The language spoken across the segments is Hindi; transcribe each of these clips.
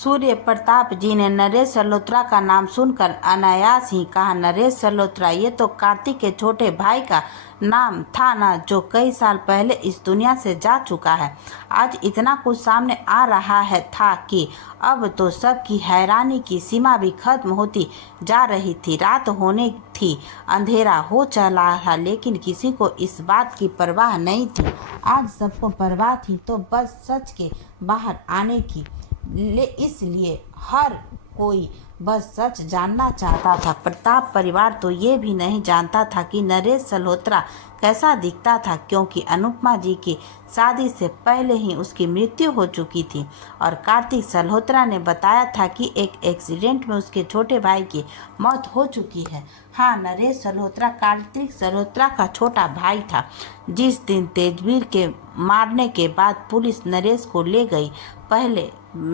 सूर्य प्रताप जी ने नरेश सल्होत्रा का नाम सुनकर अनायास ही कहा, नरेश सल्होत्रा, ये तो कार्तिक के छोटे भाई का नाम था ना, जो कई साल पहले इस दुनिया से जा चुका है। आज इतना कुछ सामने आ रहा है था कि अब तो सबकी हैरानी की सीमा भी खत्म होती जा रही थी। रात होने थी, अंधेरा हो चला था, लेकिन किसी को इस बात की परवाह नहीं थी। आज सबको परवाह थी तो बस सच के बाहर आने की। इसलिए हर कोई बस सच जानना चाहता था। प्रताप परिवार तो ये भी नहीं जानता था कि नरेश सल्होत्रा कैसा दिखता था, क्योंकि अनुपमा जी की शादी से पहले ही उसकी मृत्यु हो चुकी थी और कार्तिक सल्होत्रा ने बताया था कि एक एक्सीडेंट में उसके छोटे भाई की मौत हो चुकी है। हाँ, नरेश सल्होत्रा कार्तिक सल्होत्रा का छोटा भाई था। जिस दिन तेजवीर के मारने के बाद पुलिस नरेश को ले गई, पहले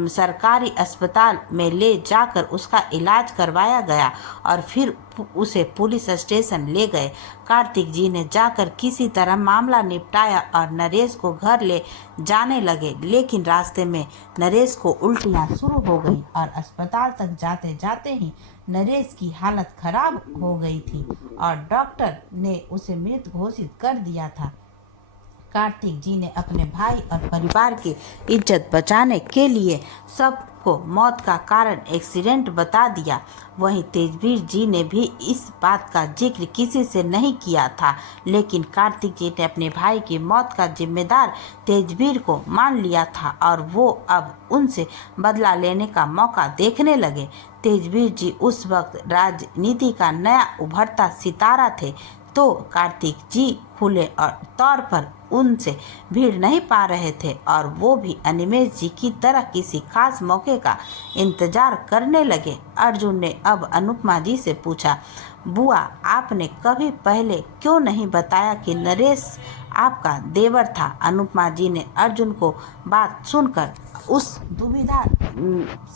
सरकारी अस्पताल में ले जाकर उसका इलाज करवाया गया और फिर उसे पुलिस स्टेशन ले गए। कार्तिक जी ने जाकर किसी तरह मामला निपटाया और नरेश को घर ले जाने लगे, लेकिन रास्ते में नरेश को उल्टियाँ शुरू हो गई और अस्पताल तक जाते जाते ही नरेश की हालत खराब हो गई थी और डॉक्टर ने उसे मृत घोषित कर दिया था। कार्तिक जी ने अपने भाई और परिवार की इज्जत बचाने के लिए सबको मौत का कारण एक्सीडेंट बता दिया। वहीं तेजवीर जी ने भी इस बात का जिक्र किसी से नहीं किया था, लेकिन कार्तिक जी ने अपने भाई की मौत का जिम्मेदार तेजवीर को मान लिया था और वो अब उनसे बदला लेने का मौका देखने लगे। तेजवीर जी उस वक्त राजनीति का नया उभरता सितारा थे, तो कार्तिक जी खुले और तौर पर उनसे भीड़ नहीं पा रहे थे और वो भी अनिमेष जी की तरह किसी खास मौके का इंतजार करने लगे। अर्जुन ने अब अनुपमा जी से पूछा, बुआ, आपने कभी पहले क्यों नहीं बताया कि नरेश आपका देवर था? अनुपमा जी ने अर्जुन को बात सुनकर उस दुविधा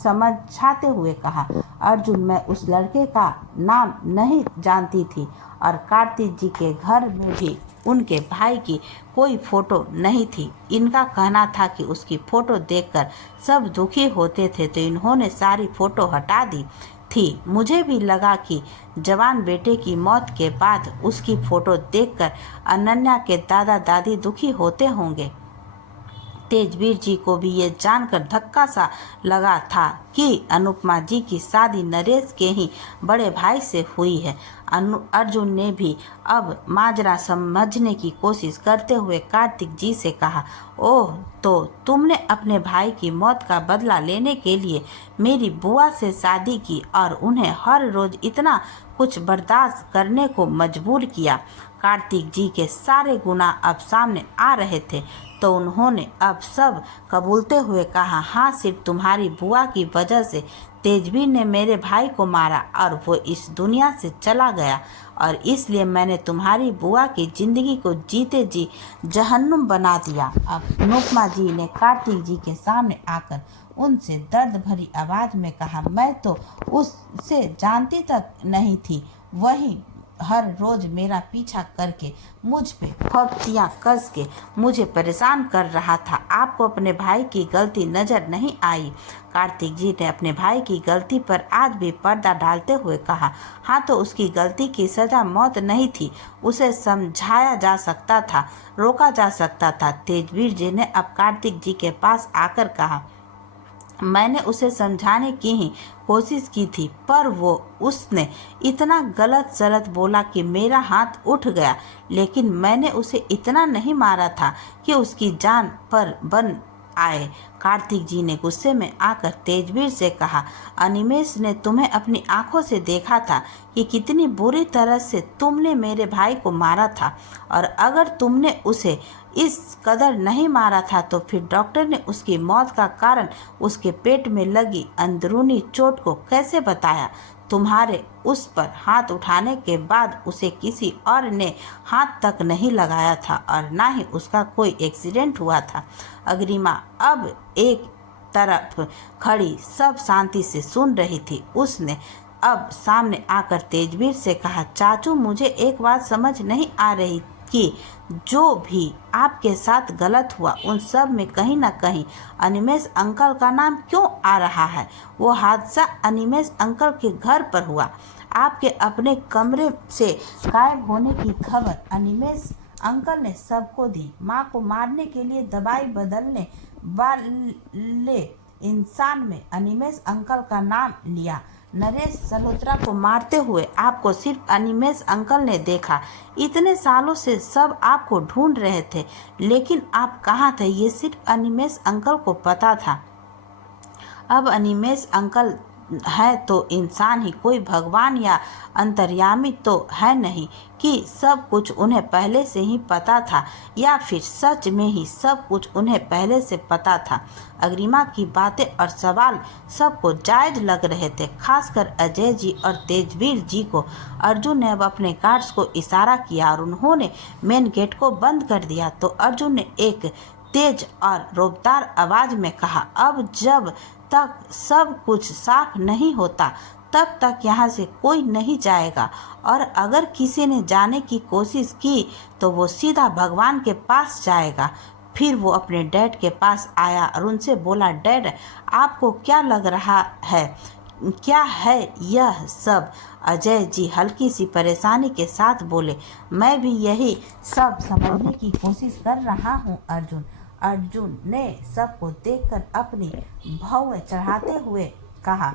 समझाते हुए कहा, अर्जुन, मैं उस लड़के का नाम नहीं जानती थी और कार्तिक जी के घर में भी उनके भाई की कोई फोटो नहीं थी। इनका कहना था कि उसकी फोटो देखकर सब दुखी होते थे, तो इन्होंने सारी फोटो हटा दी थी। मुझे भी लगा कि जवान बेटे की मौत के बाद उसकी फोटो देखकर अनन्या के दादा दादी दुखी होते होंगे। तेजवीर जी को भी ये जानकर धक्का सा लगा था कि अनुपमा जी की शादी नरेश के ही बड़े भाई से हुई है। अर्जुन ने भी अब माजरा समझने की कोशिश करते हुए कार्तिक जी से कहा, ओह, तो तुमने अपने भाई की मौत का बदला लेने के लिए मेरी बुआ से शादी की और उन्हें हर रोज इतना कुछ बर्दाश्त करने को मजबूर किया। कार्तिक जी के सारे गुनाह अब सामने आ रहे थे, तो उन्होंने अब सब कबूलते हुए कहा, हाँ, सिर्फ तुम्हारी बुआ की वजह से तेजवीर ने मेरे भाई को मारा और वो इस दुनिया से चला गया और इसलिए मैंने तुम्हारी बुआ की जिंदगी को जीते जी जहन्नुम बना दिया। अब अनुपमा जी ने कार्तिक जी के सामने आकर उनसे दर्द भरी आवाज में कहा, मैं तो उससे जानती तक नहीं थी, वही हर रोज मेरा पीछा करके मुझ पे फप्तियाँ कस के मुझे परेशान कर रहा था। आपको अपने भाई की गलती नजर नहीं आई? कार्तिक जी ने अपने भाई की गलती पर आज भी पर्दा डालते हुए कहा, हाँ, तो उसकी गलती की सजा मौत नहीं थी, उसे समझाया जा सकता था, रोका जा सकता था। तेजवीर जी ने अब कार्तिक जी के पास आकर कहा, मैंने उसे समझाने की ही कोशिश की थी, पर उसने इतना गलत सलत बोला कि मेरा हाथ उठ गया, लेकिन मैंने उसे इतना नहीं मारा था कि उसकी जान पर बन आए। कार्तिक जी ने गुस्से में आकर तेजवीर से कहा, अनिमेष ने तुम्हें अपनी आंखों से देखा था कि कितनी बुरी तरह से तुमने मेरे भाई को मारा था, और अगर तुमने उसे इस कदर नहीं मारा था तो फिर डॉक्टर ने उसकी मौत का कारण उसके पेट में लगी अंदरूनी चोट को कैसे बताया? तुम्हारे उस पर हाथ उठाने के बाद उसे किसी और ने हाथ तक नहीं लगाया था और ना ही उसका कोई एक्सीडेंट हुआ था। अग्रिमा अब एक तरफ खड़ी सब शांति से सुन रही थी। उसने अब सामने आकर तेजवीर से कहा, चाचू, मुझे एक बात समझ नहीं आ रही कि जो भी आपके साथ गलत हुआ उन सब में कहीं ना कहीं अनिमेष अंकल का नाम क्यों आ रहा है। वो हादसा अनिमेष अंकल के घर पर हुआ। आपके अपने कमरे से गायब होने की खबर अनिमेष अंकल ने सबको दी। माँ को मारने के लिए दवाई बदलने वाले इंसान में अनिमेष अंकल का नाम लिया। नरेश सलोत्रा को मारते हुए आपको सिर्फ अनिमेष अंकल ने देखा। इतने सालों से सब आपको ढूंढ रहे थे, लेकिन आप कहाँ थे ये सिर्फ अनिमेष अंकल को पता था। अब अनिमेष अंकल है तो इंसान ही, कोई भगवान या अंतर्यामी तो है नहीं कि सब कुछ उन्हें पहले से ही पता था, या फिर सच में ही सब कुछ उन्हें पहले से पता था। अग्रिमा की बातें और सवाल सबको जायज लग रहे थे, खासकर अजय जी और तेजवीर जी को। अर्जुन ने अब अपने गार्ड्स को इशारा किया और उन्होंने मेन गेट को बंद कर दिया। तो अर्जुन ने एक तेज और रौबदार आवाज में कहा, अब जब तक सब कुछ साफ नहीं होता तब तक यहाँ से कोई नहीं जाएगा, और अगर किसी ने जाने की कोशिश की तो वो सीधा भगवान के पास जाएगा। फिर वो अपने डैड के पास आया और उनसे बोला, डैड आपको क्या लग रहा है, क्या है यह सब। अजय जी हल्की सी परेशानी के साथ बोले, मैं भी यही सब समझने की कोशिश कर रहा हूँ अर्जुन। अर्जुन ने सबको देखकर अपनी भौं चढ़ाते हुए कहा,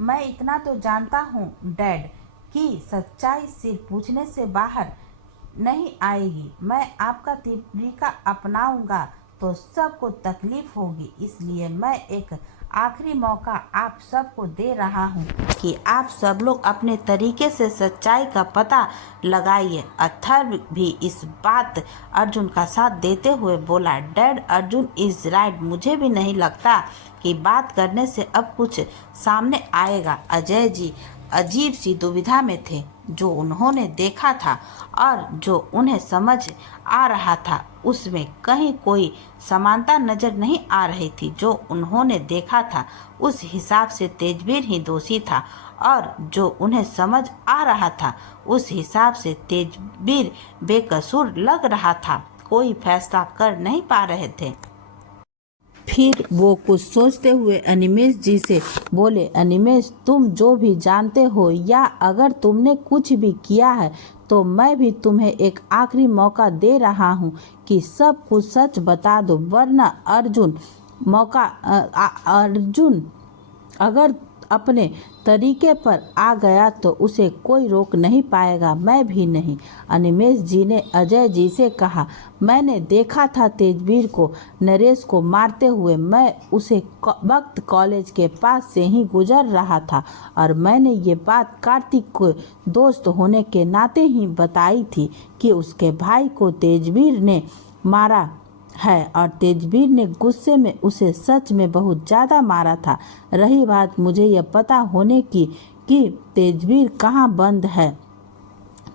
मैं इतना तो जानता हूँ डैड कि सच्चाई सिर्फ पूछने से बाहर नहीं आएगी। मैं आपका तरीका अपनाऊंगा तो सबको तकलीफ होगी, इसलिए मैं एक आखिरी मौका आप सबको दे रहा हूँ कि आप सब लोग अपने तरीके से सच्चाई का पता लगाइए। अथर्व भी इस बात अर्जुन का साथ देते हुए बोला, डैड अर्जुन इज राइट, मुझे भी नहीं लगता कि बात करने से अब कुछ सामने आएगा। अजय जी अजीब सी दुविधा में थे। जो उन्होंने देखा था और जो उन्हें समझ आ रहा था उसमें कहीं कोई समानता नजर नहीं आ रही थी। जो उन्होंने देखा था उस हिसाब से तेजवीर ही दोषी था, और जो उन्हें समझ आ रहा था उस हिसाब से तेजवीर बेकसूर लग रहा था। कोई फैसला कर नहीं पा रहे थे। फिर वो कुछ सोचते हुए अनिमेष जी से बोले, अनिमेष तुम जो भी जानते हो या अगर तुमने कुछ भी किया है तो मैं भी तुम्हें एक आखिरी मौका दे रहा हूँ कि सब कुछ सच बता दो, वरना अर्जुन अगर अपने तरीके पर आ गया तो उसे कोई रोक नहीं पाएगा, मैं भी नहीं। अनिमेष जी ने अजय जी से कहा, मैंने देखा था तेजवीर को नरेश को मारते हुए। मैं उसे वक्त कॉलेज के पास से ही गुजर रहा था और मैंने ये बात कार्तिक को दोस्त होने के नाते ही बताई थी कि उसके भाई को तेजवीर ने मारा है और तेजवीर ने गुस्से में उसे सच में बहुत ज़्यादा मारा था। रही बात मुझे यह पता होने की कि तेजवीर कहाँ बंद है,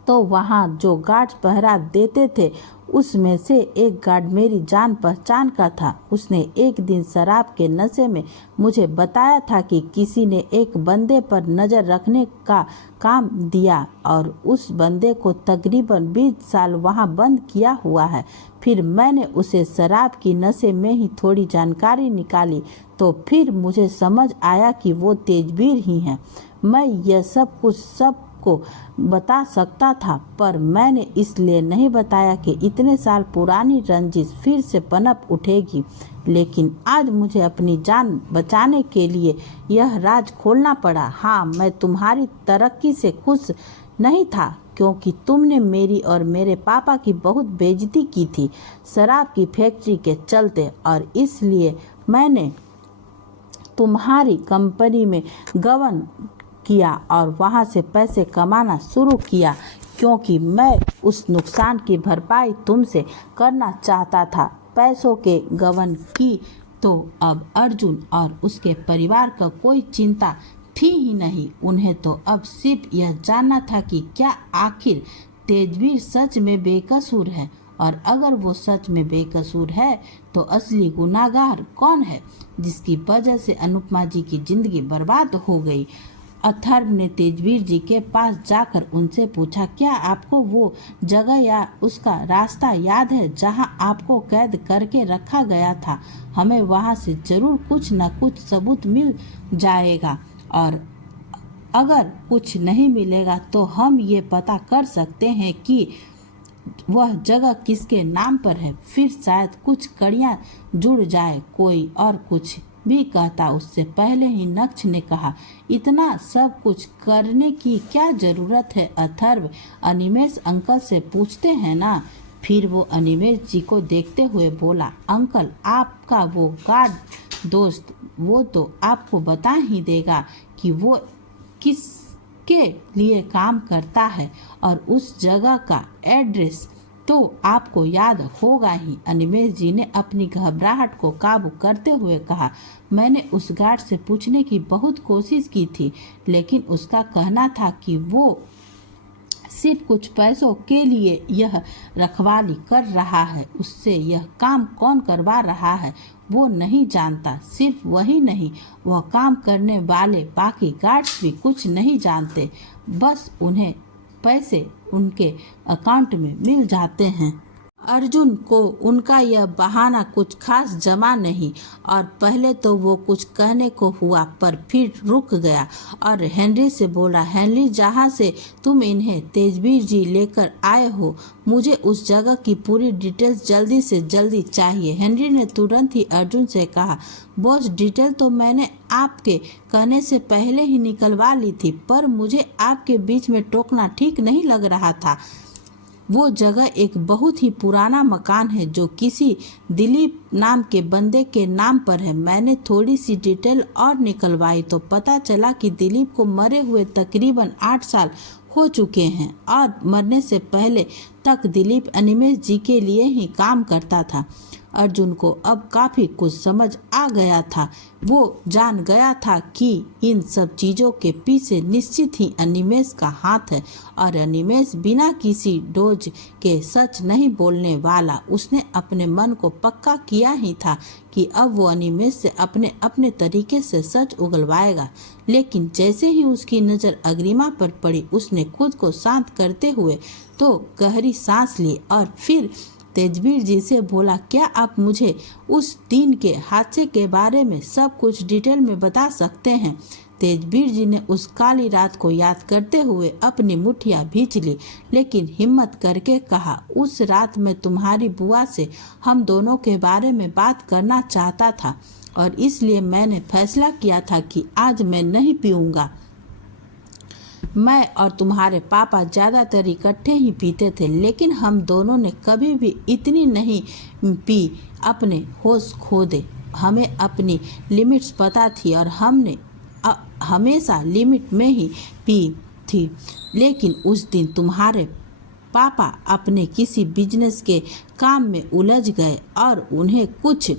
तो वहाँ जो गार्ड पहरा देते थे उसमें से एक गार्ड मेरी जान पहचान का था। उसने एक दिन शराब के नशे में मुझे बताया था कि किसी ने एक बंदे पर नज़र रखने का काम दिया और उस बंदे को तकरीबन 20 साल वहाँ बंद किया हुआ है। फिर मैंने उसे शराब की नशे में ही थोड़ी जानकारी निकाली तो फिर मुझे समझ आया कि वो तेजवीर ही है। मैं यह सब कुछ सबको बता सकता था, पर मैंने इसलिए नहीं बताया कि इतने साल पुरानी रंजिश फिर से पनप उठेगी। लेकिन आज मुझे अपनी जान बचाने के लिए यह राज खोलना पड़ा। हाँ, मैं तुम्हारी तरक्की से खुश नहीं था क्योंकि तुमने मेरी और मेरे पापा की बहुत बेइज्जती की थी शराब की फैक्ट्री के चलते, और इसलिए मैंने तुम्हारी कंपनी में गबन किया और वहाँ से पैसे कमाना शुरू किया क्योंकि मैं उस नुकसान की भरपाई तुमसे करना चाहता था। पैसों के गबन की तो अब अर्जुन और उसके परिवार का कोई चिंता थी ही नहीं। उन्हें तो अब सिर्फ यह जानना था कि क्या आखिर तेजवीर सच में बेकसूर है, और अगर वो सच में बेकसूर है तो असली गुनाहगार कौन है जिसकी वजह से अनुपमा जी की जिंदगी बर्बाद हो गई। अथर्व ने तेजवीर जी के पास जाकर उनसे पूछा, क्या आपको वो जगह या उसका रास्ता याद है जहां आपको कैद करके रखा गया था? हमें वहां से जरूर कुछ न कुछ सबूत मिल जाएगा, और अगर कुछ नहीं मिलेगा तो हम ये पता कर सकते हैं कि वह जगह किसके नाम पर है। फिर शायद कुछ कड़ियाँ जुड़ जाए। कोई और कुछ भी कहता उससे पहले ही नक्श ने कहा, इतना सब कुछ करने की क्या जरूरत है अथर्व? अनिमेष अंकल से पूछते हैं ना। फिर वो अनिमेष जी को देखते हुए बोला, अंकल, आपका वो गार्ड दोस्त, वो तो आपको बता ही देगा कि वो किसके लिए काम करता है, और उस जगह का एड्रेस तो आपको याद होगा ही। अनिमेष जी ने अपनी घबराहट को काबू करते हुए कहा, मैंने उस गार्ड से पूछने की बहुत कोशिश की थी, लेकिन उसका कहना था कि वो सिर्फ कुछ पैसों के लिए यह रखवाली कर रहा है। उससे यह काम कौन करवा रहा है वो नहीं जानता। सिर्फ वही नहीं, वह काम करने वाले बाकी गार्ड्स भी कुछ नहीं जानते। बस उन्हें पैसे उनके अकाउंट में मिल जाते हैं। अर्जुन को उनका यह बहाना कुछ खास जमा नहीं, और पहले तो वो कुछ कहने को हुआ, पर फिर रुक गया और हेनरी से बोला, हेनरी, जहाँ से तुम इन्हें तेजवीर जी लेकर आए हो, मुझे उस जगह की पूरी डिटेल्स जल्दी से जल्दी चाहिए। हेनरी ने तुरंत ही अर्जुन से कहा, बॉस, डिटेल तो मैंने आपके कहने से पहले ही निकलवा ली थी, पर मुझे आपके बीच में टोकना ठीक नहीं लग रहा था। वो जगह एक बहुत ही पुराना मकान है जो किसी दिलीप नाम के बंदे के नाम पर है। मैंने थोड़ी सी डिटेल और निकलवाई तो पता चला कि दिलीप को मरे हुए तकरीबन 8 साल हो चुके हैं, और मरने से पहले तक दिलीप अनिमेष जी के लिए ही काम करता था। अर्जुन को अब काफ़ी कुछ समझ आ गया था। वो जान गया था कि इन सब चीज़ों के पीछे निश्चित ही अनिमेष का हाथ है, और अनिमेष बिना किसी डोज के सच नहीं बोलने वाला। उसने अपने मन को पक्का किया ही था कि अब वो अनिमेष से अपने अपने तरीके से सच उगलवाएगा। लेकिन जैसे ही उसकी नज़र अग्रिमा पर पड़ी, उसने खुद को शांत करते हुए तो गहरी सांस ली और फिर तेजवीर जी से बोला, क्या आप मुझे उस दिन के हादसे के बारे में सब कुछ डिटेल में बता सकते हैं? तेजवीर जी ने उस काली रात को याद करते हुए अपनी मुट्ठियां भींच ली, लेकिन हिम्मत करके कहा, उस रात मैं तुम्हारी बुआ से हम दोनों के बारे में बात करना चाहता था, और इसलिए मैंने फैसला किया था कि आज मैं नहीं पीऊँगा। मैं और तुम्हारे पापा ज़्यादातर इकट्ठे ही पीते थे, लेकिन हम दोनों ने कभी भी इतनी नहीं पी। अपने होश खो दे। हमें अपनी लिमिट्स पता थी और हमने हमेशा लिमिट में ही पी थी। लेकिन उस दिन तुम्हारे पापा अपने किसी बिजनेस के काम में उलझ गए और उन्हें कुछ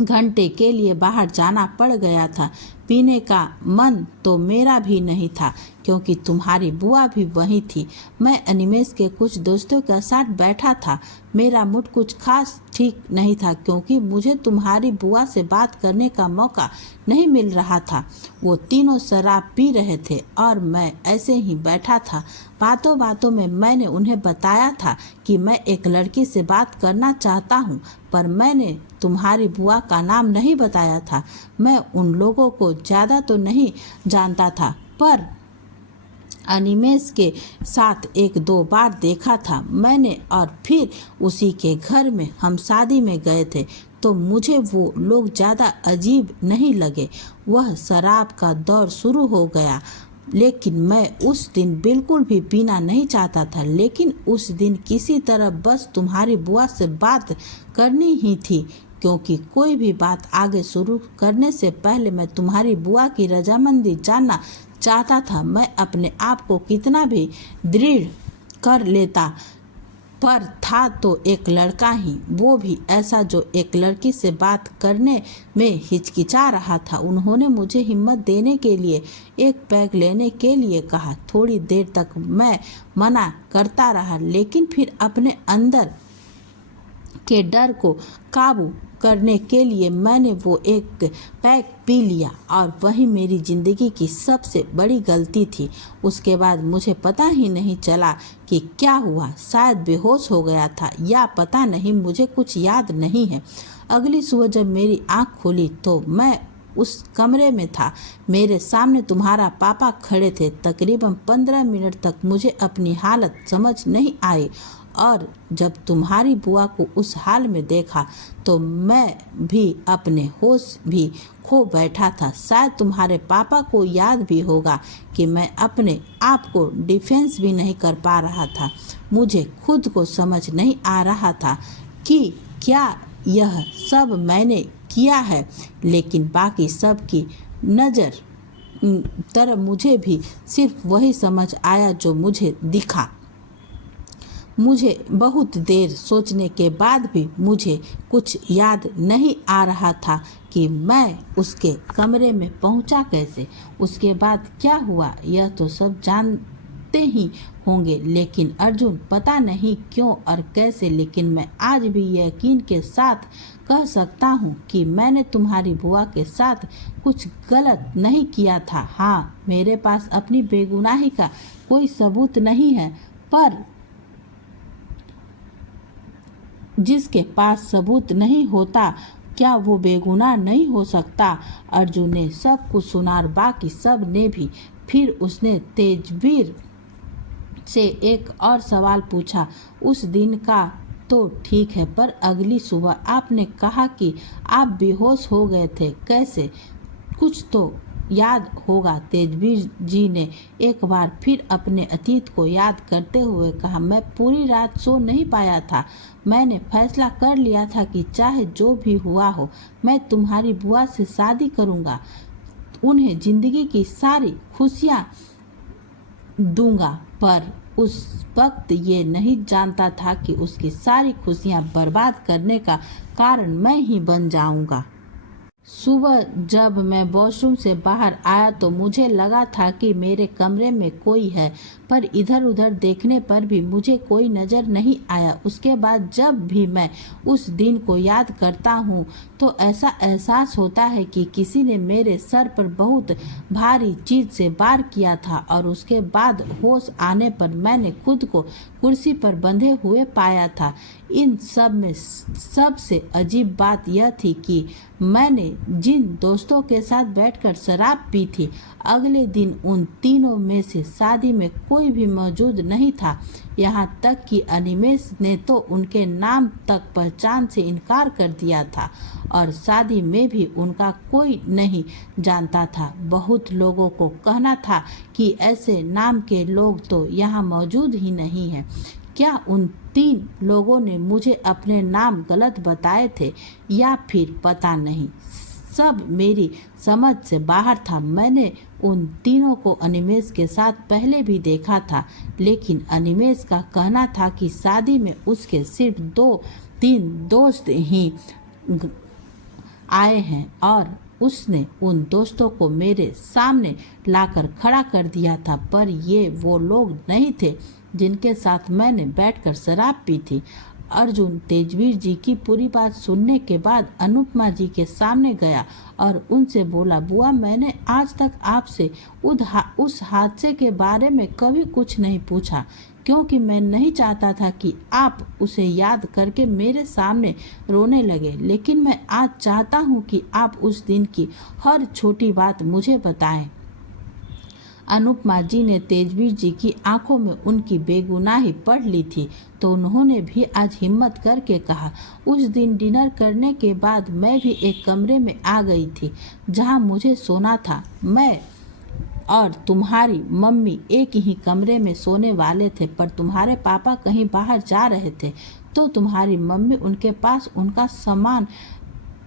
घंटे के लिए बाहर जाना पड़ गया था। पीने का मन तो मेरा भी नहीं था, क्योंकि तुम्हारी बुआ भी वहीं थी। मैं अनिमेष के कुछ दोस्तों के साथ बैठा था। मेरा मूड कुछ खास ठीक नहीं था, क्योंकि मुझे तुम्हारी बुआ से बात करने का मौका नहीं मिल रहा था। वो तीनों शराब पी रहे थे और मैं ऐसे ही बैठा था। बातों बातों में मैंने उन्हें बताया था कि मैं एक लड़की से बात करना चाहता हूँ, पर मैंने तुम्हारी बुआ का नाम नहीं बताया था। मैं उन लोगों को ज़्यादा तो नहीं जानता था, पर अनिमेष के साथ 1-2 बार देखा था मैंने, और फिर उसी के घर में हम शादी में गए थे, तो मुझे वो लोग ज़्यादा अजीब नहीं लगे। वह शराब का दौर शुरू हो गया, लेकिन मैं उस दिन बिल्कुल भी पीना नहीं चाहता था। लेकिन उस दिन किसी तरह बस तुम्हारी बुआ से बात करनी ही थी, क्योंकि कोई भी बात आगे शुरू करने से पहले मैं तुम्हारी बुआ की रजामंदी जानना चाहता था। मैं अपने आप को कितना भी दृढ़ कर लेता, पर था तो एक लड़का ही, वो भी ऐसा जो एक लड़की से बात करने में हिचकिचा रहा था। उन्होंने मुझे हिम्मत देने के लिए एक पैग लेने के लिए कहा। थोड़ी देर तक मैं मना करता रहा, लेकिन फिर अपने अंदर के डर को काबू करने के लिए मैंने वो एक पैक पी लिया और वही मेरी ज़िंदगी की सबसे बड़ी गलती थी। उसके बाद मुझे पता ही नहीं चला कि क्या हुआ, शायद बेहोश हो गया था या पता नहीं, मुझे कुछ याद नहीं है। अगली सुबह जब मेरी आँख खुली तो मैं उस कमरे में था। मेरे सामने तुम्हारा पापा खड़े थे। तकरीबन 15 मिनट तक मुझे अपनी हालत समझ नहीं आई और जब तुम्हारी बुआ को उस हाल में देखा तो मैं भी अपने होश भी खो बैठा था। शायद तुम्हारे पापा को याद भी होगा कि मैं अपने आप को डिफेंस भी नहीं कर पा रहा था। मुझे खुद को समझ नहीं आ रहा था कि क्या यह सब मैंने किया है, लेकिन बाकी सब की नज़र तरफ मुझे भी सिर्फ वही समझ आया जो मुझे दिखा। मुझे बहुत देर सोचने के बाद भी मुझे कुछ याद नहीं आ रहा था कि मैं उसके कमरे में पहुंचा कैसे। उसके बाद क्या हुआ यह तो सब जानते ही होंगे, लेकिन अर्जुन पता नहीं क्यों और कैसे, लेकिन मैं आज भी यकीन के साथ कह सकता हूँ कि मैंने तुम्हारी बुआ के साथ कुछ गलत नहीं किया था। हाँ, मेरे पास अपनी बेगुनाही का कोई सबूत नहीं है, पर जिसके पास सबूत नहीं होता क्या वो बेगुनाह नहीं हो सकता। अर्जुन ने सब कुछ सुना और बाकी सब ने भी। फिर उसने तेजवीर से एक और सवाल पूछा। उस दिन का तो ठीक है, पर अगली सुबह आपने कहा कि आप बेहोश हो गए थे, कैसे? कुछ तो याद होगा। तेजवीर जी ने एक बार फिर अपने अतीत को याद करते हुए कहा। मैं पूरी रात सो नहीं पाया था। मैंने फैसला कर लिया था कि चाहे जो भी हुआ हो मैं तुम्हारी बुआ से शादी करूंगा, उन्हें जिंदगी की सारी खुशियां दूंगा। पर उस वक्त ये नहीं जानता था कि उसकी सारी खुशियां बर्बाद करने का कारण मैं ही बन जाऊंगा। सुबह जब मैं वॉशरूम से बाहर आया तो मुझे लगा था कि मेरे कमरे में कोई है, पर इधर उधर देखने पर भी मुझे कोई नज़र नहीं आया। उसके बाद जब भी मैं उस दिन को याद करता हूँ तो ऐसा एहसास होता है कि किसी ने मेरे सर पर बहुत भारी चीज़ से वार किया था और उसके बाद होश आने पर मैंने खुद को कुर्सी पर बंधे हुए पाया था। इन सब में सबसे अजीब बात यह थी कि मैंने जिन दोस्तों के साथ बैठकर शराब पी थी, अगले दिन उन तीनों में से शादी में कोई भी मौजूद नहीं था। यहाँ तक कि अनिमेष ने तो उनके नाम तक पहचान से इनकार कर दिया था और शादी में भी उनका कोई नहीं जानता था। बहुत लोगों को कहना था कि ऐसे नाम के लोग तो यहाँ मौजूद ही नहीं हैं। क्या उन 3 लोगों ने मुझे अपने नाम गलत बताए थे या फिर पता नहीं, सब मेरी समझ से बाहर था। मैंने उन तीनों को अनिमेष के साथ पहले भी देखा था, लेकिन अनिमेष का कहना था कि शादी में उसके सिर्फ 2-3 दोस्त ही आए हैं और उसने उन दोस्तों को मेरे सामने लाकर खड़ा कर दिया था, पर ये वो लोग नहीं थे जिनके साथ मैंने बैठकर शराब पी थी। अर्जुन तेजवीर जी की पूरी बात सुनने के बाद अनुपमा जी के सामने गया और उनसे बोला, बुआ, मैंने आज तक आपसे उस हादसे के बारे में कभी कुछ नहीं पूछा, क्योंकि मैं नहीं चाहता था कि आप उसे याद करके मेरे सामने रोने लगे। लेकिन मैं आज चाहता हूँ कि आप उस दिन की हर छोटी बात मुझे बताएं। अनुपमा जी ने तेजवीर जी की आंखों में उनकी बेगुनाही पढ़ ली थी, तो उन्होंने भी आज हिम्मत करके कहा, उस दिन डिनर करने के बाद मैं भी एक कमरे में आ गई थी जहां मुझे सोना था। मैं और तुम्हारी मम्मी एक ही कमरे में सोने वाले थे, पर तुम्हारे पापा कहीं बाहर जा रहे थे तो तुम्हारी मम्मी उनके पास उनका सामान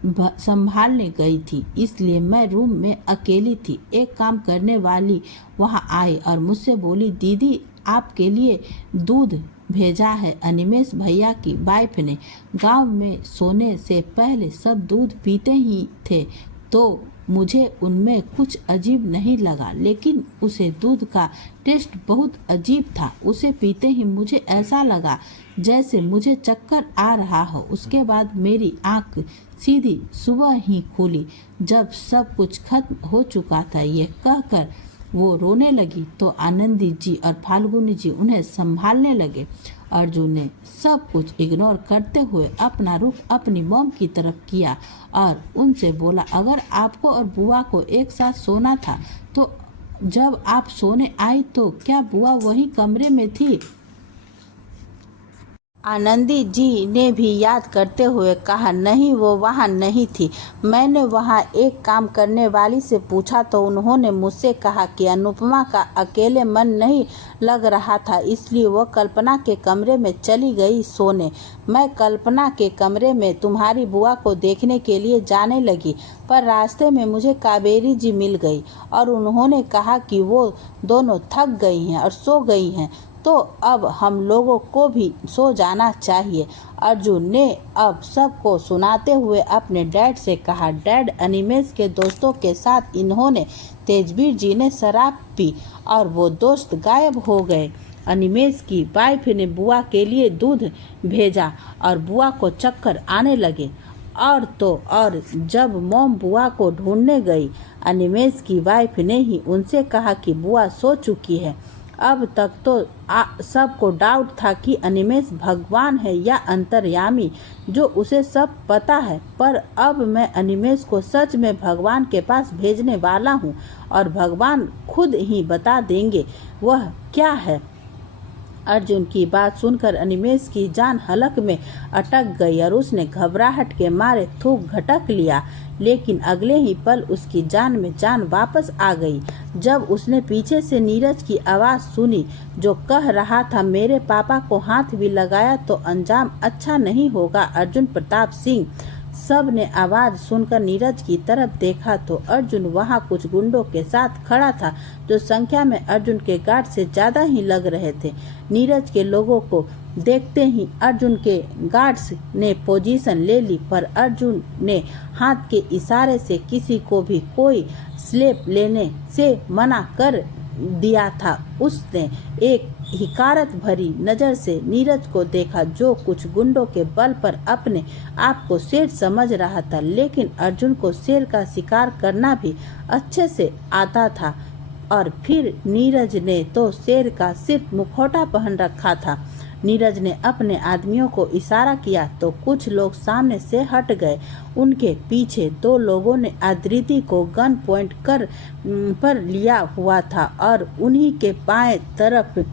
संभालने गई थी, इसलिए मैं रूम में अकेली थी। एक काम करने वाली वहां आई और मुझसे बोली, दीदी आपके लिए दूध भेजा है। अनिमेष भैया की वाइफ ने गांव में सोने से पहले सब दूध पीते ही थे, तो मुझे उनमें कुछ अजीब नहीं लगा, लेकिन उसे दूध का टेस्ट बहुत अजीब था। उसे पीते ही मुझे ऐसा लगा जैसे मुझे चक्कर आ रहा हो। उसके बाद मेरी आंख सीधी सुबह ही खुली जब सब कुछ खत्म हो चुका था। ये कहकर वो रोने लगी तो आनंदी जी और फाल्गुनी जी उन्हें संभालने लगे। अर्जुन ने सब कुछ इग्नोर करते हुए अपना रुख अपनी मॉम की तरफ किया और उनसे बोला, अगर आपको और बुआ को एक साथ सोना था तो जब आप सोने आई तो क्या बुआ वही कमरे में थी? आनंदी जी ने भी याद करते हुए कहा, नहीं, वो वहाँ नहीं थी। मैंने वहाँ एक काम करने वाली से पूछा तो उन्होंने मुझसे कहा कि अनुपमा का अकेले मन नहीं लग रहा था, इसलिए वो कल्पना के कमरे में चली गई सोने। मैं कल्पना के कमरे में तुम्हारी बुआ को देखने के लिए जाने लगी, पर रास्ते में मुझे कावेरी जी मिल गई और उन्होंने कहा कि वो दोनों थक गई हैं और सो गई हैं, तो अब हम लोगों को भी सो जाना चाहिए। अर्जुन ने अब सबको सुनाते हुए अपने डैड से कहा, डैड, अनिमेष के दोस्तों के साथ इन्होंने तेजवीर जी ने शराब पी और वो दोस्त गायब हो गए। अनिमेष की वाइफ ने बुआ के लिए दूध भेजा और बुआ को चक्कर आने लगे और तो और जब मॉम बुआ को ढूंढने गई, अनिमेष की वाइफ ने ही उनसे कहा कि बुआ सो चुकी है। अब तक तो सबको डाउट था कि अनिमेष भगवान है या अंतर्यामी, जो उसे सब पता है, पर अब मैं अनिमेष को सच में भगवान के पास भेजने वाला हूँ और भगवान खुद ही बता देंगे वह क्या है। अर्जुन की बात सुनकर अनिमेष की जान हलक में अटक गई और उसने घबराहट के मारे थूक घटक लिया, लेकिन अगले ही पल उसकी जान में जान वापस आ गई जब उसने पीछे से नीरज की आवाज़ सुनी, जो कह रहा था, मेरे पापा को हाथ भी लगाया तो अंजाम अच्छा नहीं होगा। अर्जुन प्रताप सिंह। सब ने आवाज़ सुनकर नीरज की तरफ देखा तो अर्जुन वहां कुछ गुंडों के साथ खड़ा था, जो संख्या में अर्जुन के गार्ड से ज़्यादा ही लग रहे थे। नीरज के लोगों को देखते ही अर्जुन के गार्ड्स ने पोजीशन ले ली, पर अर्जुन ने हाथ के इशारे से किसी को भी कोई स्लेप लेने से मना कर दिया था। उसने एक हिकारत भरी नज़र से नीरज को देखा, जो कुछ गुंडों के बल पर अपने आप को शेर समझ रहा था, लेकिन अर्जुन को शेर का शिकार करना भी अच्छे से आता था। और फिर नीरज ने तो शेर का सिर्फ मुखौटा पहन रखा था। नीरज ने अपने आदमियों को इशारा किया तो कुछ लोग सामने से हट गए। उनके पीछे दो लोगों ने अदिति को गन पॉइंट पर लिया हुआ था और उन्हीं के बाएं तरफ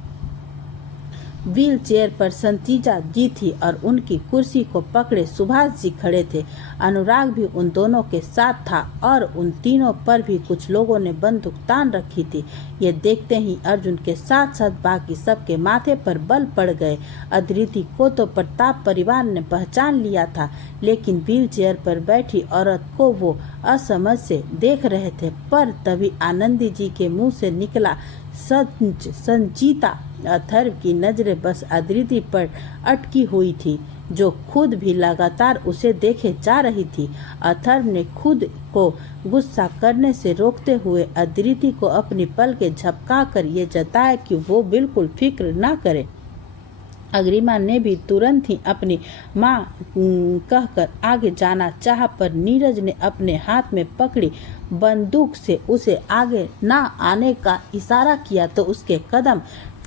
व्हील चेयर पर संतीजा जी थी और उनकी कुर्सी को पकड़े सुभाष जी खड़े थे। अनुराग भी उन दोनों के साथ था और उन तीनों पर भी कुछ लोगों ने बंदूक तान रखी थी। ये देखते ही अर्जुन के साथ साथ बाकी सबके माथे पर बल पड़ गए। अदिति को तो प्रताप परिवार ने पहचान लिया था, लेकिन व्हील चेयर पर बैठी औरत को वो असमझ से देख रहे थे। पर तभी आनंदी जी के मुंह से निकला, संजीता। अथर्व की नजरें बस अदिति पर अटकी हुई थी, जो खुद भी लगातार उसे देखे जा रही थी। अथर्व ने खुद को गुस्सा करने से रोकते हुए अदिति को अपनी पलकें झपकाकर ये जताया कि वो बिल्कुल फिक्र ना करे। अग्रिमा ने भी तुरंत ही अपनी माँ कहकर आगे जाना चाहा, पर नीरज ने अपने हाथ में पकड़ी बंदूक से उसे आगे ना आने का इशारा किया तो उसके कदम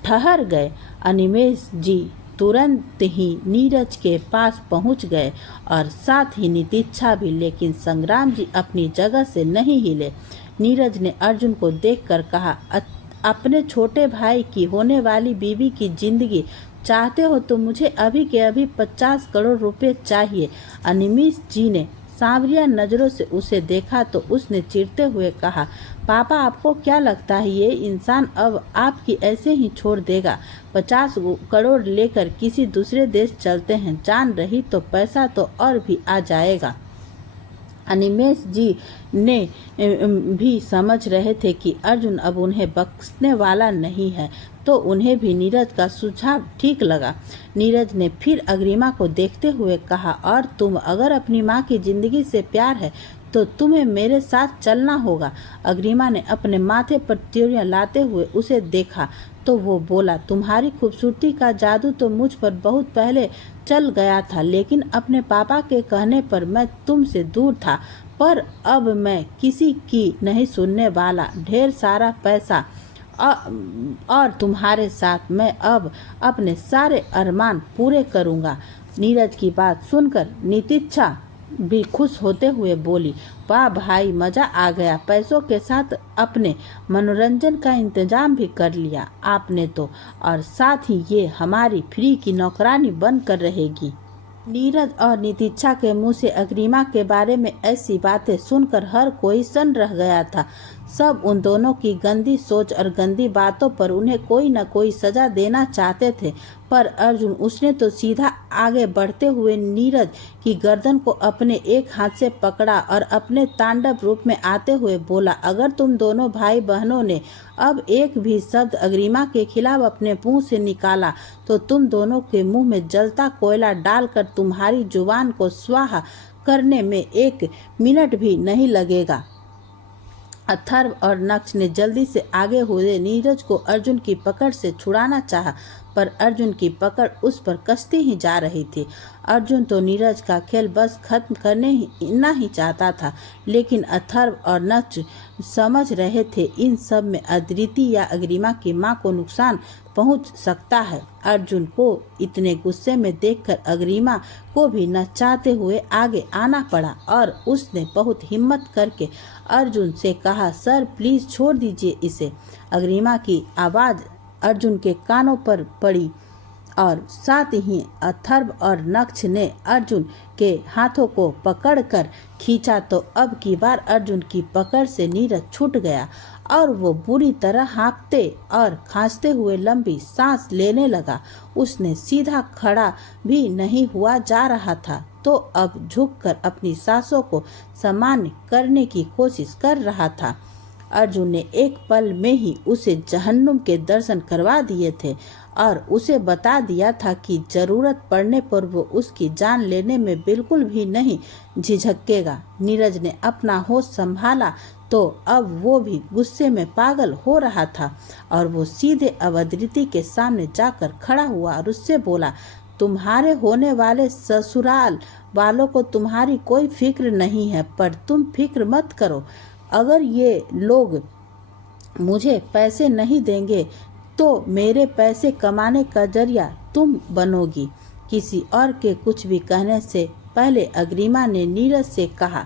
ठहर गए। अनिमेष जी तुरंत ही नीरज के पास पहुंच गए और साथ ही नितीक्षा भी, लेकिन संग्राम जी अपनी जगह से नहीं हिले। नीरज ने अर्जुन को देखकर कहा, अपने छोटे भाई की होने वाली बीवी की जिंदगी चाहते हो तो मुझे अभी के अभी 50 करोड़ रुपए चाहिए। अनिमेष जी ने सांवरिया नज़रों से उसे देखा तो उसने चिढ़ते हुए कहा, पापा, आपको क्या लगता है ये इंसान अब आपकी ऐसे ही छोड़ देगा? 50 करोड़ लेकर किसी दूसरे देश चलते हैं, जान रही तो पैसा तो और भी आ जाएगा। अनिमेष जी ने भी समझ रहे थे कि अर्जुन अब उन्हें बख्शने वाला नहीं है, तो उन्हें भी नीरज का सुझाव ठीक लगा। नीरज ने फिर अग्रिमा को देखते हुए कहा, और तुम, अगर अपनी माँ की जिंदगी से प्यार है तो तुम्हें मेरे साथ चलना होगा। अग्रिमा ने अपने माथे पर त्योरियां लाते हुए उसे देखा तो वो बोला, तुम्हारी खूबसूरती का जादू तो मुझ पर बहुत पहले चल गया था, लेकिन अपने पापा के कहने पर मैं तुमसे दूर था। पर अब मैं किसी की नहीं सुनने वाला। ढेर सारा पैसा और तुम्हारे साथ मैं अब अपने सारे अरमान पूरे करूँगा। नीरज की बात सुनकर नितिच्छा भी खुश होते हुए बोली, वाह भाई, मजा आ गया। पैसों के साथ अपने मनोरंजन का इंतजाम भी कर लिया आपने तो, और साथ ही ये हमारी फ्री की नौकरानी बनकर रहेगी। नीरज और नितिच्छा के मुंह से अग्रिमा के बारे में ऐसी बातें सुनकर हर कोई सन्न रह गया था। सब उन दोनों की गंदी सोच और गंदी बातों पर उन्हें कोई न कोई सजा देना चाहते थे, पर अर्जुन उसने तो सीधा आगे बढ़ते हुए नीरज की गर्दन को अपने एक हाथ से पकड़ा और अपने तांडव रूप में आते हुए बोला, अगर तुम दोनों भाई बहनों ने अब एक भी शब्द अग्रिमा के खिलाफ अपने मुंह से निकाला तो तुम दोनों के मुंह में जलता कोयला डालकर तुम्हारी जुबान को स्वाहा करने में 1 मिनट भी नहीं लगेगा। अथर्व और नक्ष ने जल्दी से आगे हुए नीरज को अर्जुन की पकड़ से छुड़ाना चाहा, पर अर्जुन की पकड़ उस पर कसती ही जा रही थी। अर्जुन तो नीरज का खेल बस खत्म करने ही चाहता था, लेकिन अथर्व और नक्ष समझ रहे थे इन सब में अदिति या अग्रिमा की मां को नुकसान पहुंच सकता है। अर्जुन को इतने गुस्से में देखकर अग्रिमा को भी न चाहते हुए आगे आना पड़ा और उसने बहुत हिम्मत करके अर्जुन से कहा, सर प्लीज छोड़ दीजिए इसे। अग्रिमा की आवाज़ अर्जुन के कानों पर पड़ी और साथ ही अथर्व और नक्ष ने अर्जुन के हाथों को पकड़कर खींचा तो अब की बार अर्जुन की पकड़ से नीरज छूट गया और वो बुरी तरह हाँफते और खांसते हुए लंबी सांस लेने लगा। उसने सीधा खड़ा भी नहीं हुआ जा रहा था तो अब झुककर अपनी सांसों को सामान्य करने की कोशिश कर रहा था। अर्जुन ने एक पल में ही उसे जहन्नुम के दर्शन करवा दिए थे और उसे बता दिया था कि जरूरत पड़ने पर वो उसकी जान लेने में बिल्कुल भी नहीं झिझकेगा। नीरज ने अपना होश संभाला तो अब वो भी गुस्से में पागल हो रहा था और वो सीधे अदिति के सामने जाकर खड़ा हुआ और उससे बोला, तुम्हारे होने वाले ससुराल वालों को तुम्हारी कोई फिक्र नहीं है, पर तुम फिक्र मत करो। अगर ये लोग मुझे पैसे नहीं देंगे तो मेरे पैसे कमाने का जरिया तुम बनोगी। किसी और के कुछ भी कहने से पहले अग्रिमा ने नीरज से कहा,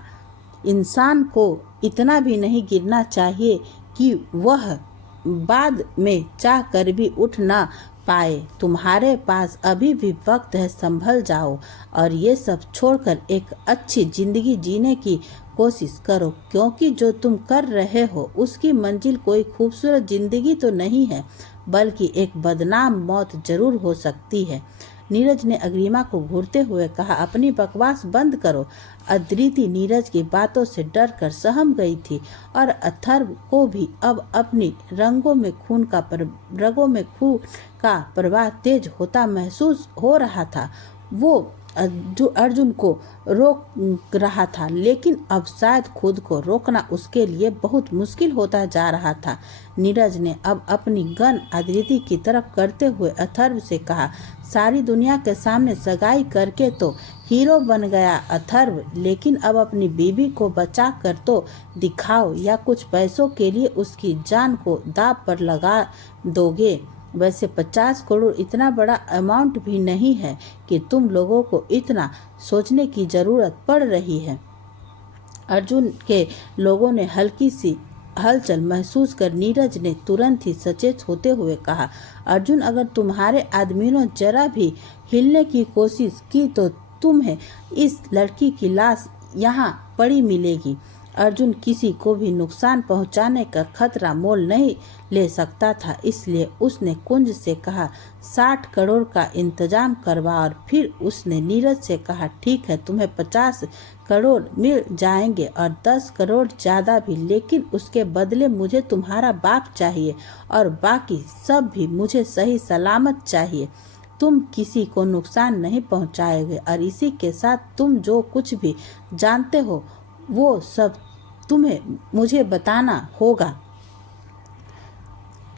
इंसान को इतना भी नहीं गिरना चाहिए कि वह बाद में चाह कर भी उठ ना पाए। तुम्हारे पास अभी भी वक्त है, संभल जाओ और ये सब छोड़कर एक अच्छी जिंदगी जीने की कोशिश करो, क्योंकि जो तुम कर रहे हो उसकी मंजिल कोई खूबसूरत जिंदगी तो नहीं है, बल्कि एक बदनाम मौत जरूर हो सकती है। नीरज ने अग्रिमा को घूरते हुए कहा, अपनी बकवास बंद करो। अदिति नीरज की बातों से डर कर सहम गई थी और अथर्व को भी अब अपनी रगों में खून का प्रवाह तेज होता महसूस हो रहा था। वो अर्जुन को रोक रहा था, लेकिन अब शायद खुद को रोकना उसके लिए बहुत मुश्किल होता जा रहा था। नीरज ने अब अपनी गन अदिति की तरफ करते हुए अथर्व से कहा, सारी दुनिया के सामने सगाई करके तो हीरो बन गया अथर्व, लेकिन अब अपनी बीबी को बचा कर तो दिखाओ, या कुछ पैसों के लिए उसकी जान को दांव पर लगा दोगे। वैसे 50 करोड़ इतना बड़ा अमाउंट भी नहीं है कि तुम लोगों को इतना सोचने की जरूरत पड़ रही है। अर्जुन के लोगों ने हल्की सी हलचल महसूस कर नीरज ने तुरंत ही सचेत होते हुए कहा, अर्जुन, अगर तुम्हारे आदमियों जरा भी हिलने की कोशिश की तो तुम्हें इस लड़की की लाश यहाँ पड़ी मिलेगी। अर्जुन किसी को भी नुकसान पहुंचाने का खतरा मोल नहीं ले सकता था, इसलिए उसने कुंज से कहा, 60 करोड़ का इंतजाम करवा। और फिर उसने नीरज से कहा, ठीक है, तुम्हें 50 करोड़ मिल जाएंगे और 10 करोड़ ज़्यादा भी, लेकिन उसके बदले मुझे तुम्हारा बाप चाहिए और बाकी सब भी मुझे सही सलामत चाहिए। तुम किसी को नुकसान नहीं पहुंचाओगे और इसी के साथ तुम जो कुछ भी जानते हो वो सब तुम्हें मुझे बताना होगा।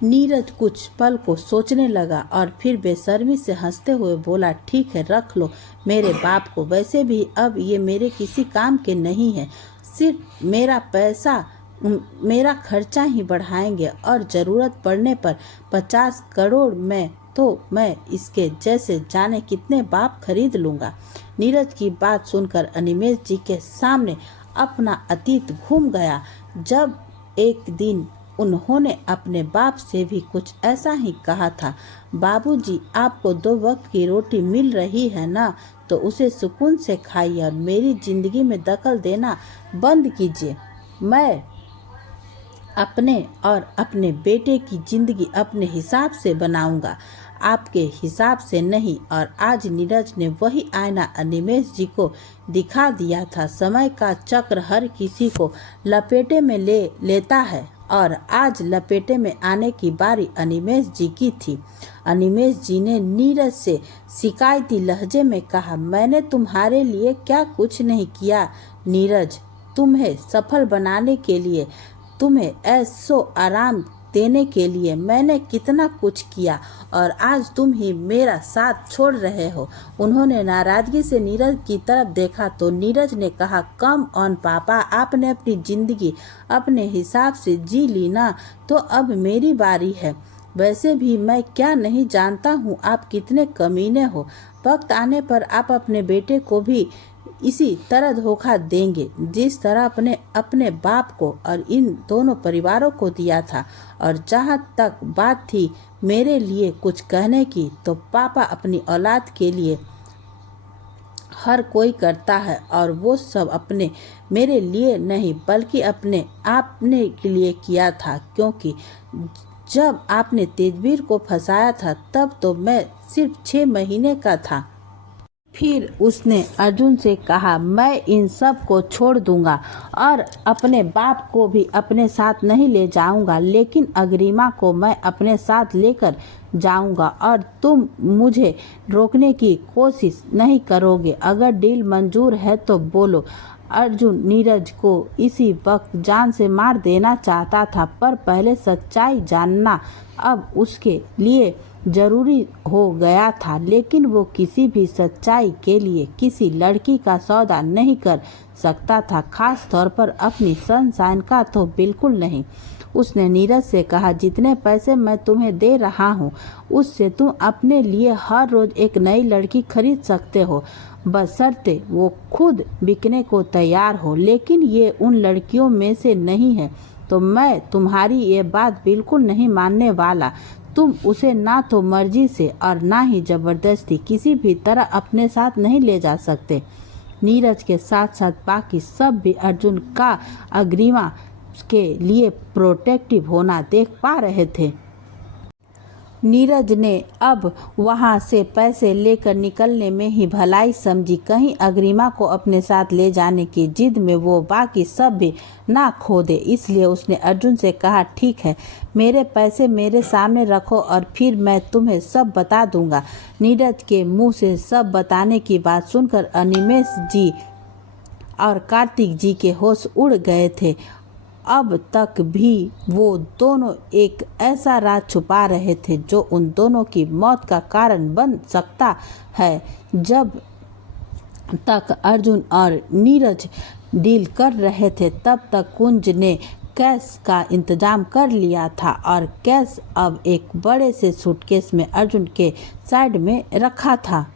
नीरज कुछ पल को सोचने लगा और फिर बेशर्मी से हंसते हुए बोला, ठीक है, रख लो मेरे बाप को। वैसे भी अब ये मेरे किसी काम के नहीं है, सिर्फ मेरा खर्चा ही बढ़ाएंगे और ज़रूरत पड़ने पर 50 करोड़ में तो मैं इसके जैसे जाने कितने बाप खरीद लूँगा। नीरज की बात सुनकर अनिमेष जी के सामने अपना अतीत घूम गया। जब एक दिन उन्होंने अपने बाप से भी कुछ ऐसा ही कहा था, बाबूजी आपको 2 वक्त की रोटी मिल रही है ना, तो उसे सुकून से खाइए और मेरी जिंदगी में दखल देना बंद कीजिए। मैं अपने और अपने बेटे की जिंदगी अपने हिसाब से बनाऊंगा, आपके हिसाब से नहीं। और आज नीरज ने वही आईना अनिमेष जी को दिखा दिया था। समय का चक्र हर किसी को लपेटे में ले लेता है और आज लपेटे में आने की बारी अनिमेष जी की थी। अनिमेष जी ने नीरज से शिकायती लहजे में कहा, मैंने तुम्हारे लिए क्या कुछ नहीं किया नीरज, तुम्हें सफल बनाने के लिए, तुम्हें ऐसो आराम देने के लिए मैंने कितना कुछ किया और आज तुम ही मेरा साथ छोड़ रहे हो। उन्होंने नाराजगी से नीरज की तरफ देखा तो नीरज ने कहा, कम ऑन पापा, आपने अपनी जिंदगी अपने हिसाब से जी ली ना, तो अब मेरी बारी है। वैसे भी मैं क्या नहीं जानता हूँ आप कितने कमीने हो। वक्त आने पर आप अपने बेटे को भी इसी तरह धोखा देंगे जिस तरह अपने बाप को और इन दोनों परिवारों को दिया था। और जहाँ तक बात थी मेरे लिए कुछ कहने की, तो पापा अपनी औलाद के लिए हर कोई करता है और वो सब अपने मेरे लिए नहीं बल्कि अपने आपने के लिए किया था, क्योंकि जब आपने तेजवीर को फंसाया था तब तो मैं सिर्फ 6 महीने का था। फिर उसने अर्जुन से कहा, मैं इन सब को छोड़ दूंगा और अपने बाप को भी अपने साथ नहीं ले जाऊंगा, लेकिन अग्रिमा को मैं अपने साथ लेकर जाऊंगा और तुम मुझे रोकने की कोशिश नहीं करोगे। अगर डील मंजूर है तो बोलो। अर्जुन नीरज को इसी वक्त जान से मार देना चाहता था, पर पहले सच्चाई जानना अब उसके लिए जरूरी हो गया था। लेकिन वो किसी भी सच्चाई के लिए किसी लड़की का सौदा नहीं कर सकता था, खास तौर पर अपनी सनशाइन का तो बिल्कुल नहीं। उसने नीरज से कहा, जितने पैसे मैं तुम्हें दे रहा हूँ उससे तुम अपने लिए हर रोज एक नई लड़की खरीद सकते हो, बशर्ते वो खुद बिकने को तैयार हो। लेकिन ये उन लड़कियों में से नहीं है, तो मैं तुम्हारी ये बात बिल्कुल नहीं मानने वाला। तुम उसे ना तो मर्जी से और ना ही जबरदस्ती किसी भी तरह अपने साथ नहीं ले जा सकते। नीरज के साथ साथ बाकी सब भी अर्जुन का अग्रिमा के लिए प्रोटेक्टिव होना देख पा रहे थे। नीरज ने अब वहां से पैसे लेकर निकलने में ही भलाई समझी, कहीं अग्रिमा को अपने साथ ले जाने की जिद में वो बाकी सब भी ना खो दे। इसलिए उसने अर्जुन से कहा, ठीक है, मेरे पैसे मेरे सामने रखो और फिर मैं तुम्हें सब बता दूंगा। नीरज के मुंह से सब बताने की बात सुनकर अनिमेष जी और कार्तिक जी के होश उड़ गए थे। अब तक भी वो दोनों एक ऐसा राज छुपा रहे थे जो उन दोनों की मौत का कारण बन सकता है। जब तक अर्जुन और नीरज डील कर रहे थे तब तक कुंज ने कैश का इंतजाम कर लिया था और कैश अब एक बड़े से सूटकेस में अर्जुन के साइड में रखा था।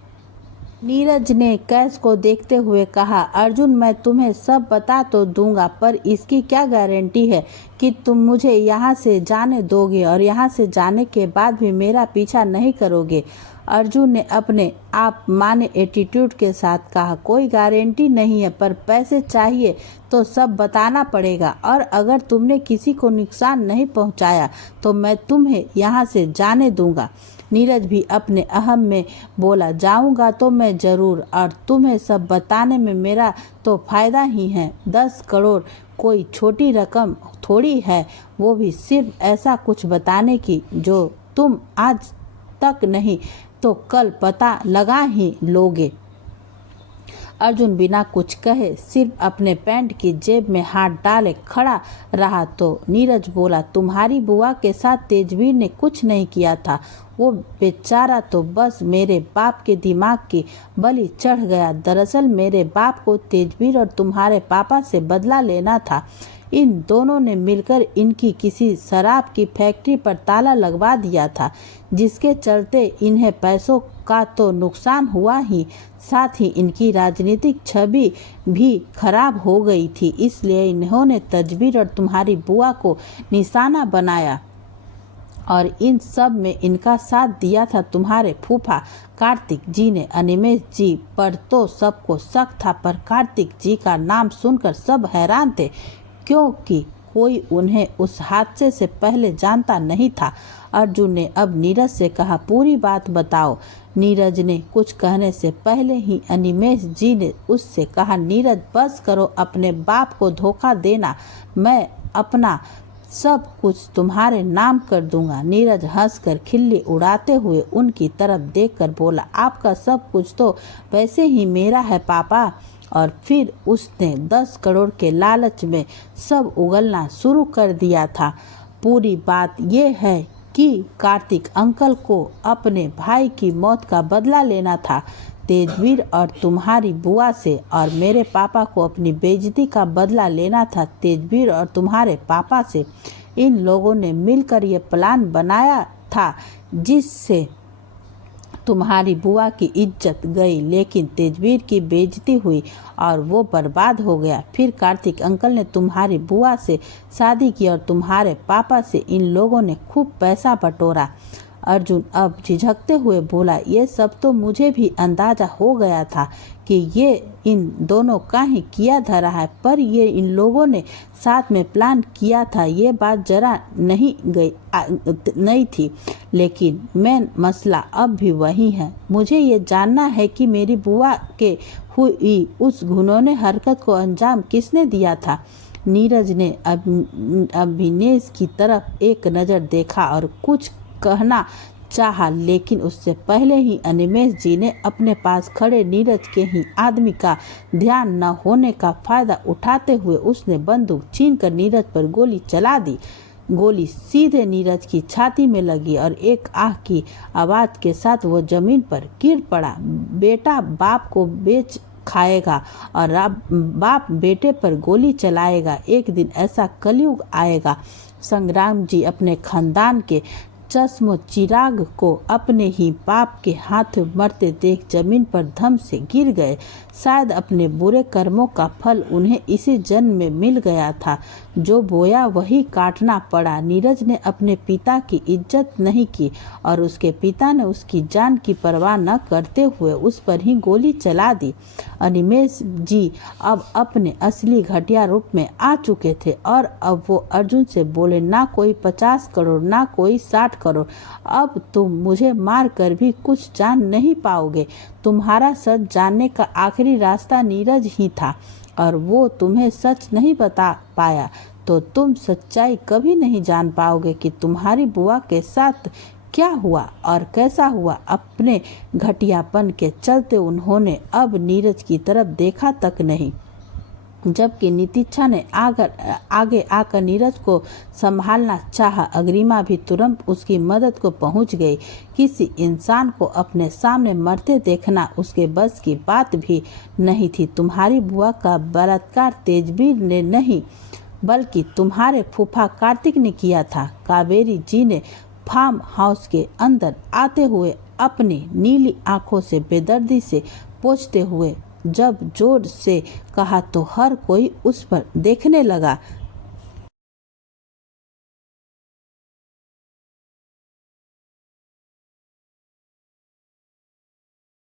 नीरज ने कैश को देखते हुए कहा, अर्जुन, मैं तुम्हें सब बता तो दूंगा, पर इसकी क्या गारंटी है कि तुम मुझे यहाँ से जाने दोगे और यहाँ से जाने के बाद भी मेरा पीछा नहीं करोगे। अर्जुन ने अपने आप माने एटीट्यूड के साथ कहा, कोई गारंटी नहीं है, पर पैसे चाहिए तो सब बताना पड़ेगा और अगर तुमने किसी को नुकसान नहीं पहुँचाया तो मैं तुम्हें यहाँ से जाने दूंगा। नीरज भी अपने अहम में बोला, जाऊंगा तो मैं ज़रूर, और तुम्हें सब बताने में मेरा तो फ़ायदा ही है। 10 करोड़ कोई छोटी रकम थोड़ी है, वो भी सिर्फ ऐसा कुछ बताने की जो तुम आज तक नहीं तो कल पता लगा ही लोगे। अर्जुन बिना कुछ कहे सिर्फ अपने पैंट की जेब में हाथ डाले खड़ा रहा तो नीरज बोला, तुम्हारी बुआ के साथ तेजवीर ने कुछ नहीं किया था, वो बेचारा तो बस मेरे बाप के दिमाग की बलि चढ़ गया। दरअसल मेरे बाप को तेजवीर और तुम्हारे पापा से बदला लेना था। इन दोनों ने मिलकर इनकी किसी शराब की फैक्ट्री पर ताला लगवा दिया था, जिसके चलते इन्हें पैसों का तो नुकसान हुआ ही, साथ ही इनकी राजनीतिक छवि भी खराब हो गई थी। इसलिए इन्होंने तेजवीर और तुम्हारी बुआ को निशाना बनाया और इन सब में इनका साथ दिया था तुम्हारे फूफा कार्तिक जी ने। अनिमेष जी पर तो सबको शक था, पर कार्तिक जी का नाम सुनकर सब हैरान थे, क्योंकि कोई उन्हें उस हादसे से पहले जानता नहीं था। अर्जुन ने अब नीरज से कहा, पूरी बात बताओ। नीरज ने कुछ कहने से पहले ही अनिमेष जी ने उससे कहा, नीरज बस करो अपने बाप को धोखा देना, मैं अपना सब कुछ तुम्हारे नाम कर दूंगा। नीरज हंसकर खिल्ली उड़ाते हुए उनकी तरफ देखकर बोला, आपका सब कुछ तो वैसे ही मेरा है पापा। और फिर उसने 10 करोड़ के लालच में सब उगलना शुरू कर दिया था। पूरी बात यह है कि कार्तिक अंकल को अपने भाई की मौत का बदला लेना था तेजवीर और तुम्हारी बुआ से, और मेरे पापा को अपनी बेइज्जती का बदला लेना था तेजवीर और तुम्हारे पापा से। इन लोगों ने मिलकर ये प्लान बनाया था जिससे तुम्हारी बुआ की इज्जत गई, लेकिन तेजवीर की बेइज्जती हुई और वो बर्बाद हो गया। फिर कार्तिक अंकल ने तुम्हारी बुआ से शादी की और तुम्हारे पापा से इन लोगों ने खूब पैसा बटोरा। अर्जुन अब झिझकते हुए बोला, ये सब तो मुझे भी अंदाजा हो गया था कि ये इन दोनों का ही किया धरा है, पर ये इन लोगों ने साथ में प्लान किया था, ये बात जरा नहीं थी। लेकिन मेन मसला अब भी वही है। मुझे ये जानना है कि मेरी बुआ के हुई उस घिनौनी हरकत को अंजाम किसने दिया था। नीरज ने अभिनेश की तरफ एक नज़र देखा और कुछ कहना चाहा, लेकिन उससे पहले ही अनिमेष जी ने अपने पास खड़े नीरज के ही आदमी का ध्यान न होने का फायदा उठाते हुए उसने बंदूक छीनकर नीरज पर गोली चला दी। गोली सीधे नीरज की छाती में लगी और एक आह की आवाज़ के साथ वो जमीन पर गिर पड़ा। बेटा बाप को बेच खाएगा और बाप बेटे पर गोली चलाएगा। एक दिन ऐसा कलयुग आएगा। संग्राम जी अपने खानदान के चश्मो चिराग को अपने ही बाप के हाथ मरते देख जमीन पर धम से गिर गए। शायद अपने बुरे कर्मों का फल उन्हें इसी जन्म में मिल गया था। जो बोया वही काटना पड़ा। नीरज ने अपने पिता की इज्जत नहीं की और उसके पिता ने उसकी जान की परवाह न करते हुए उस पर ही गोली चला दी। अनिमेष जी अब अपने असली घटिया रूप में आ चुके थे और अब वो अर्जुन से बोले, ना कोई 50 करोड़ ना कोई 60 करोड़, अब तुम मुझे मार कर भी कुछ जान नहीं पाओगे। तुम्हारा सच जानने का आखिरी रास्ता नीरज ही था और वो तुम्हें सच नहीं बता पाया तो तुम सच्चाई कभी नहीं जान पाओगे कि तुम्हारी बुआ के साथ क्या हुआ और कैसा हुआ। अपने घटियापन के चलते उन्होंने अब नीरज की तरफ देखा तक नहीं, जबकि नीतिच्छा ने आगे आकर नीरज को संभालना चाहा। अग्रिमा भी तुरंत उसकी मदद को पहुंच गई। किसी इंसान को अपने सामने मरते देखना उसके बस की बात भी नहीं थी। तुम्हारी बुआ का बलात्कार तेजवीर ने नहीं बल्कि तुम्हारे फूफा कार्तिक ने किया था। कावेरी जी ने फार्म हाउस के अंदर आते हुए अपनी नीली आंखों से बेदर्दी से पोंछते हुए जब जोर से कहा तो हर कोई उस पर देखने लगा।